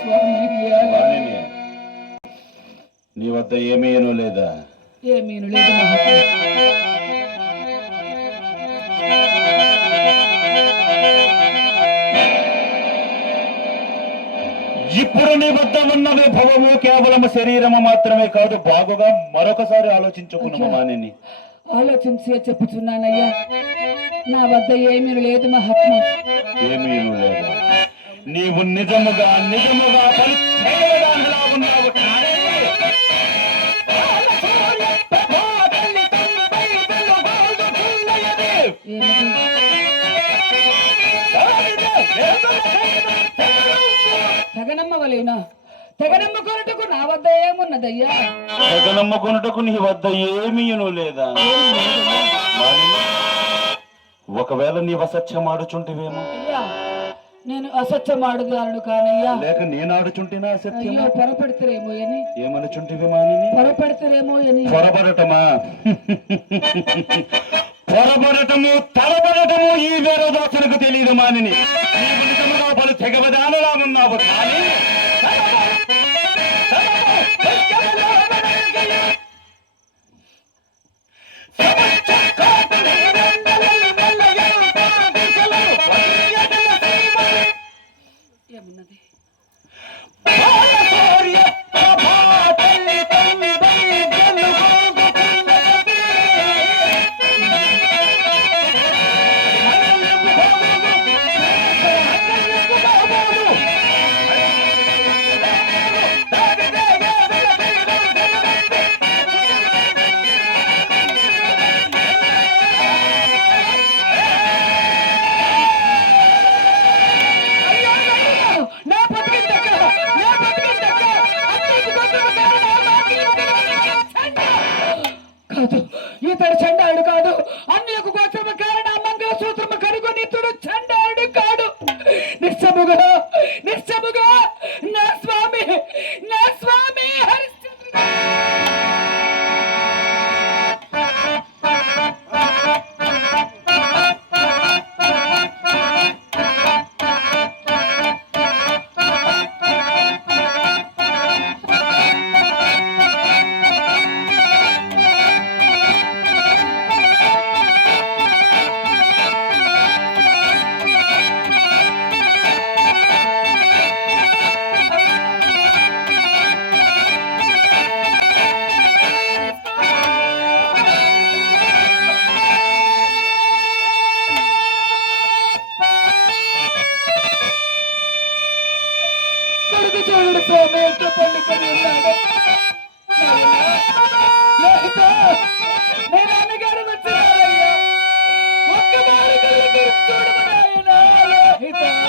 స్వామి. నీ వద్ద ఏమీను లేదా? ఏమీను లేదు ఇప్పుడు నీ వద్ద ఉన్న విభవము కేవలము శరీరము మాత్రమే కాదు, బాగుగా మరొకసారి ఆలోచించుకున్నాము మానిని. ఆలోచించి చెప్పుచున్నానయ్యా, నా వద్ద ఏమీ లేదు మహాత్మా. ఏమీను లేదా? నీవు నిజముగా నిజముగా పరిచ్ఛేదనలా ఉన్నావు కానీ తెగనమ్మవలేనా? తెగనమ్మకొనుటకు నా వద్ద ఏమున్నదయ్యా? తెగనమ్మకొనుటకు నీ వద్ద ఏమీను లేదా? ఒకవేళ నీవు అసత్యం ఆడుచుంటివేమో? నేను అసత్యం ఆడుగాను కానయ్యా. లేక నేను ఆడుచుంటేనా అసత్యం? పొరపడతారేమో అని. ఏమనుచుంటివి మానిని? పొరపడతారేమో అని. పొరపడటమా? పొరపడటము తలపడటము ఈ వీరదాసులకు తెలియదు మానిని. పలు తెగవదానలా ఉన్నావు కానీ ఏమున్నది? కాదు, ఇతడు చండాడు కాదు. అన్యకు గోత్రము కారణ మంగళ సూత్రము కనుగొని ఇతడు చండాడు కాడు. నిశ్చముగా నిశ్చముగా నా స్వామి హరిశ్చంద్రుడు. చూడు స్వామి ఎంత పండుకొని ఉన్నాడు. నేను అన్నగారు వచ్చానయ్యా, ఒక్క మారు కళ్ళు తెరిచి చూడమని ఆయన.